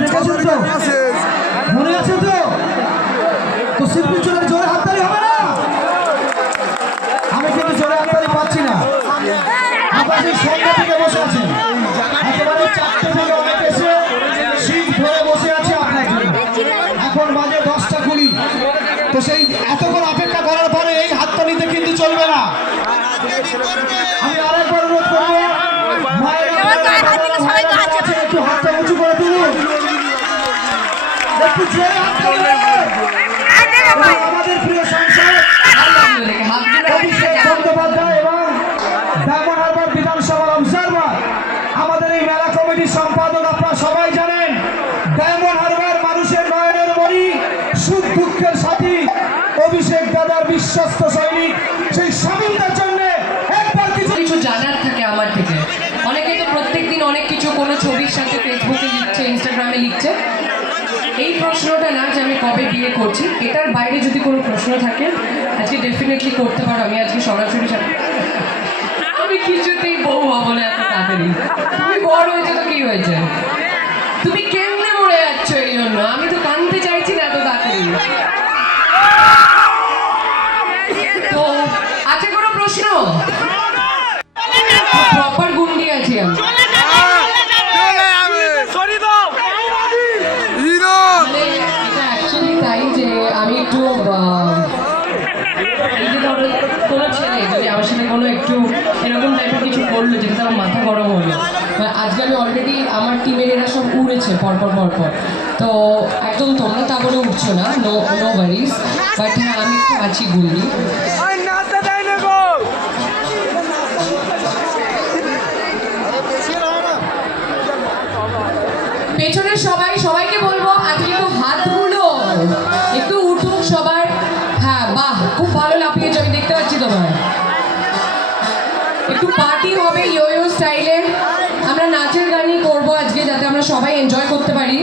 দেখেছেন তো? মনে আছে তো? তো শিল্পী চলে জোরে হাততালি হবে না? আমি কিন্তু জোরে হাততালি পাচ্ছি না। আকাশে সন্ধ্যা থেকে বসে আছেন, একেবারে 4টে থেকে অনেক এসে শীত ধরে বসে আছে আপনার জন্য। এখন বাজে 10টা 20। তো সেই এতক্ষণ অপেক্ষা করার পরে এই হাততালিতে কিন্তু চলবে না। আমি আরেকবার অনুরোধ করবো, একটু হাতটা উঁচু করে তুলুন, একটু জোরে হাততালি হবে। আমাদের প্রিয় সাংসদ অভিষেক বন্দ্যোপাধ্যায় এবং ডায়মন্ড হারবার বিধানসভার অবজারভার, আমাদের এই মেলা কমিটির সম্পাদক আপনারা সবাই জানেন। ডায়মন্ড হারবার মানুষের নয়নের মণি, সুখ দুঃখের সাথী, অভিষেক দাদার বিশ্বস্ত সৈনিক। সেই স্বামীদের জন্য একবার কিছু জানার থাকে আমার থেকে। অনেকে তো প্রত্যেকদিন অনেক কিছু কোনো ছবির সাথে ফেসবুকে লিখছে, ইনস্টাগ্রামে লিখছে। এই প্রশ্নটা না যে আমি কবে বিয়ে করছি, এটার বাইরে যদি কোনো প্রশ্ন থাকে আজকে ডেফিনেটলি করতে পারো। আমি আজকে সরাসরি আমি কিছুতেই বউ হবো না এত তাড়াতাড়ি। তুমি বড় হয়েছে তো কি হয়েছে? তুমি কেমনে মরে যাচ্ছ এই জন্য? আমি তো কানতে চাইছি না এত তাড়াতাড়ি। তো আছে কোনো প্রশ্ন? প্রপার গুন্ডি আছি আমি। তাই যে আমি একটু কোনো ছেলে যদি আমার সাথে কোনো একটু এরকম টাইপের কিছু করলো যেটা আমার মাথা গরম হলো, আজকে আমি অলরেডি আমার টিমের এরা সব উড়েছে পরপর। তো একদম তোমরা তা বলে উঠছো না, নো ওয়ারিজ। বাট হ্যাঁ, আমি একটু আছি গুন্ডি। পেছনের সবাইকে বলবো আজকে একটু হাতগুলো একটু উঠুক সবার। হ্যাঁ, বাহ, খুব ভালো লাফিয়েছো, আমি দেখতে পাচ্ছি তোমার। একটু পার্টি হবে ইয়ো স্টাইলে। আমরা নাচের গানই করবো আজকে, যাতে আমরা সবাই এনজয় করতে পারি।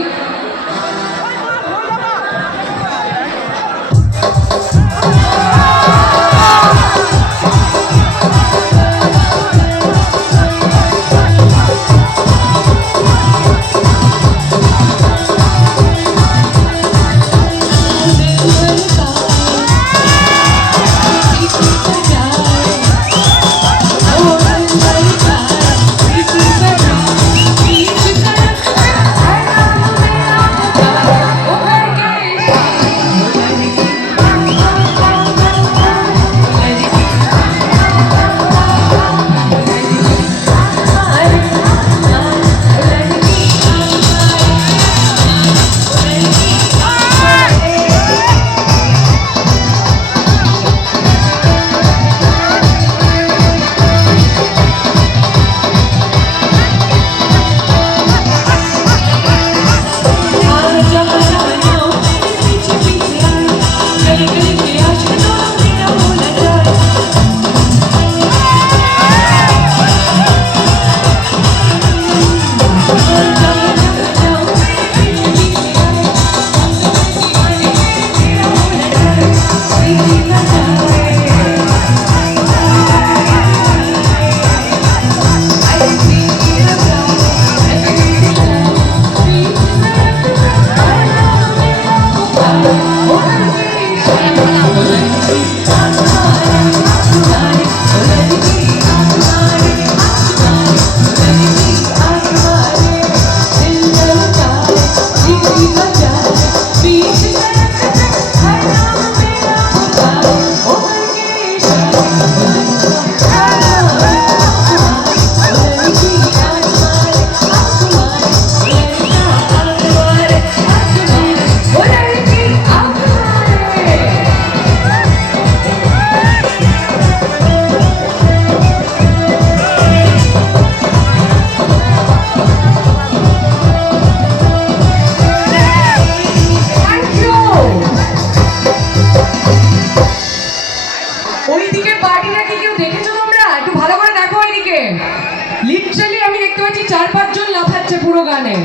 লিটারালি আমি দেখতে পাচ্ছি 4-5 জন লাফাচ্ছে পুরো গানে।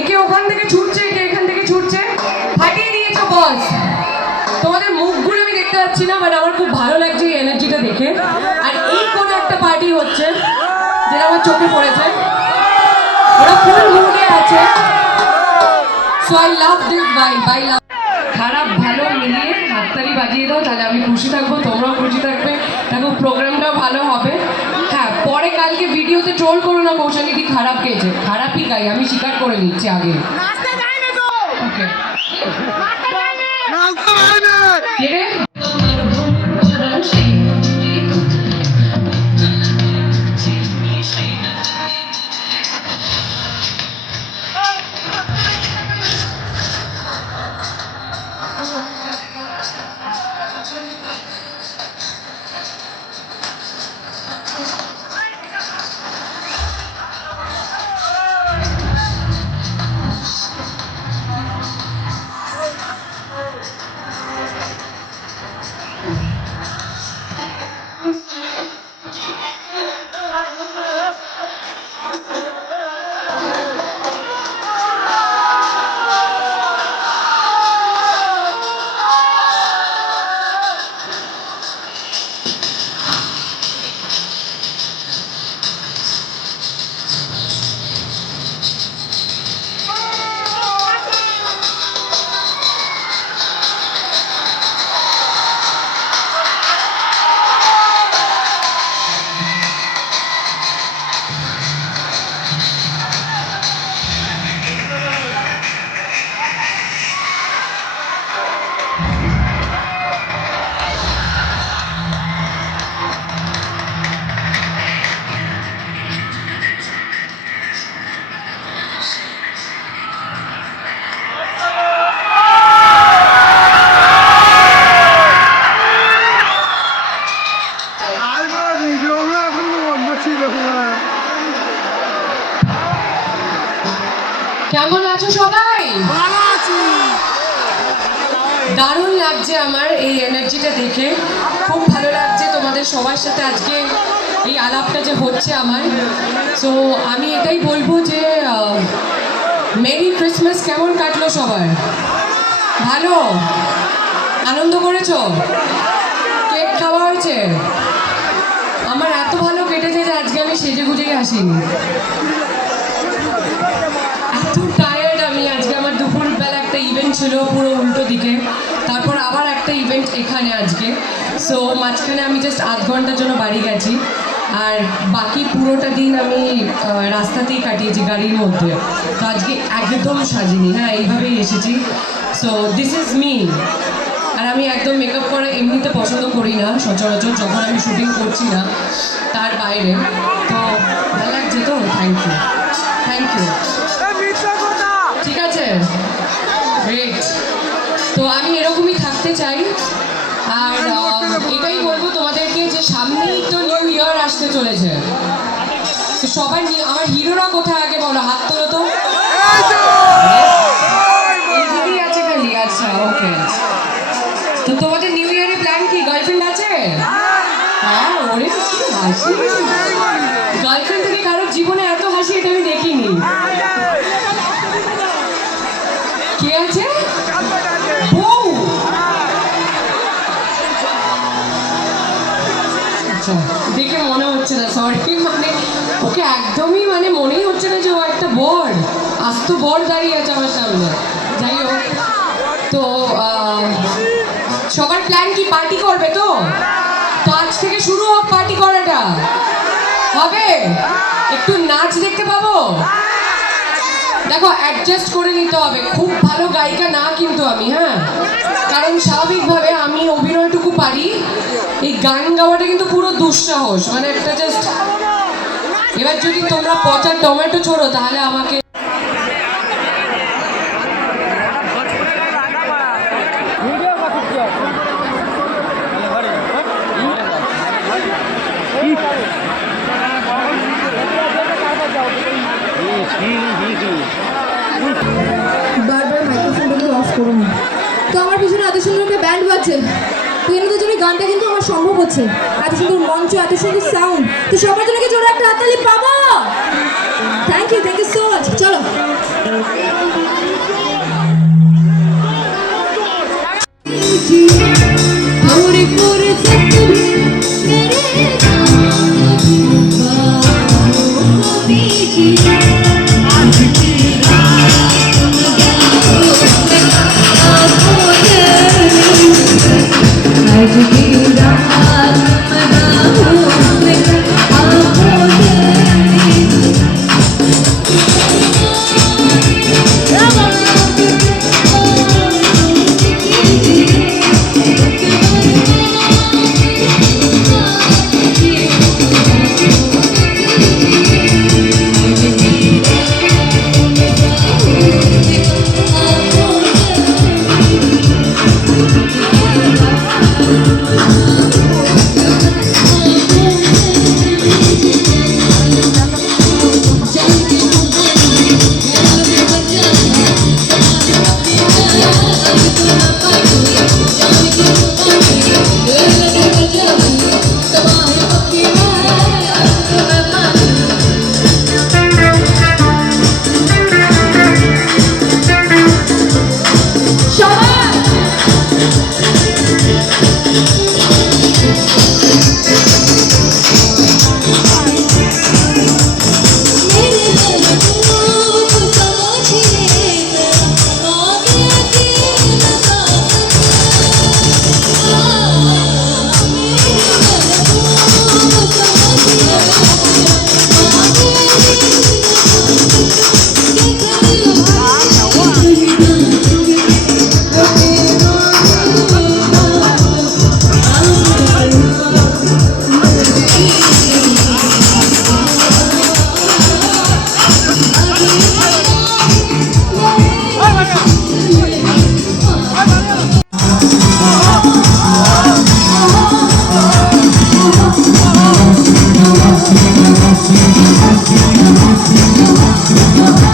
একে ওখান থেকে ছুটছে, একে এখান থেকে ছুটছে, ফাটিয়ে দিয়েছো বস। তোমাদের মুখগুলো আমি দেখতে পাচ্ছি না, বাট আমার খুব ভালো লাগছে এই এনার্জিটা দেখে। আর এই কোনো একটা পার্টি হচ্ছে যেটা আমার চোখে পড়েছে, ওরা ফুল মুডে আছে। So I love this vibe, I love. খারাপ ভালো মিলিয়ে হাততালি বাজিয়ে দাও, তাহলে আমি খুশি থাকবো, তোমরাও খুশি থাকবে, দেখো প্রোগ্রামটাও ভালো হবে। হ্যাঁ, পরে কালকে ভিডিওতে ট্রোল করো না কৌশানীদি খারাপ গেয়েছে, খারাপই গাই, আমি স্বীকার করে নিচ্ছি আগে। ওকে কে রে? কেমন আছো সবাই? দারুণ লাগছে আমার এই এনার্জিটা দেখে, খুব ভালো লাগছে তোমাদের সবার সাথে আজকে এই আলাপটা যে হচ্ছে আমার। সো আমি এটাই বলবো যে মেরি ক্রিসমাস। কেমন কাটলো সবার? ভালো? আনন্দ করেছো? কেক খাওয়া হয়েছে? আমার এত ভালো কেটেছে যে আজকে আমি সেজে গুজেই আসিনি, এত টায়ার্ড আমি। আজকে আমার দুপুরবেলা একটা ইভেন্ট ছিল পুরো উল্টো দিকে, তারপর আবার একটা ইভেন্ট এখানে আজকে। সো মাঝখানে আমি জাস্ট আধ ঘন্টার জন্য বাড়ি গেছি, আর বাকি পুরোটা দিন আমি রাস্তাতেই কাটিয়েছি গাড়ির মধ্যে। তো আজকে একদম সাজিনি, হ্যাঁ এইভাবেই এসেছি। So this is me. আর আমি একদম মেকআপ করা এমনিতে পছন্দ করি না সচরাচর, যখন আমি শুটিং করছি না তার বাইরে। তো ভালো লাগছে তো? Thank you, thank you. ঠিক আছে, গ্রেট। তো আমি এরকমই থাকতে চাই। আর এটাই বলবো তোমাদেরকে যে সামনেই তো নিউ ইয়ার আসতে চলেছে। তো সবাই আমার হিরোরা কোথায় আগে বলো, হাত তোলো তো। এদিকেই আছে খালি? আচ্ছা, ওকে। তো তোমাদের নিউ ইয়ারে প্ল্যান কি? গার্লফ্রেন্ড আছে? হ্যাঁ, ওরে কি হাসি! গার্লফ্রেন্ড থেকে কারোর জীবনে এত হাসি এটা আমি দেখিনি। কে আছে? বউ? আচ্ছা, দেখে মনে হচ্ছে না, সরি। মানে ওকে একদমই মানে মনেই হচ্ছে না যে ও একটা বর, আস্ত বর দাঁড়িয়ে আছে আমার সামনে। যাই হোক, তো সবার প্ল্যান কি? পার্টি করবে তো? তো আজ থেকে শুরু হোক পার্টি করাটা, হবে? একটু নাচ দেখতে পাবো? দেখো, অ্যাডজাস্ট করে নিতে হবে, খুব ভালো গায়িকা না কিন্তু আমি, হ্যাঁ, কারণ স্বাভাবিকভাবে আমি অভিনয়টুকু পারি, এই গান গাওয়াটা কিন্তু পুরো দুঃসাহস, মানে একটা জাস্ট। এবার যদি তোমরা পচা টমেটো ছোড়ো তাহলে আমাকে বারবার মাইক্রোফোনটা অফ করুন। তো আমার পিছনে এত সুন্দর একটা ব্যান্ড বাজছে, তো এনাদের জন্য গানটা কিন্তু আমার সম্ভব হচ্ছে। এত সুন্দর মঞ্চ, এত সুন্দর সাউন্ড, তো সবার জন্য কি জোরে একটা হাততালি পাবো? Thank you so much. চলো। You're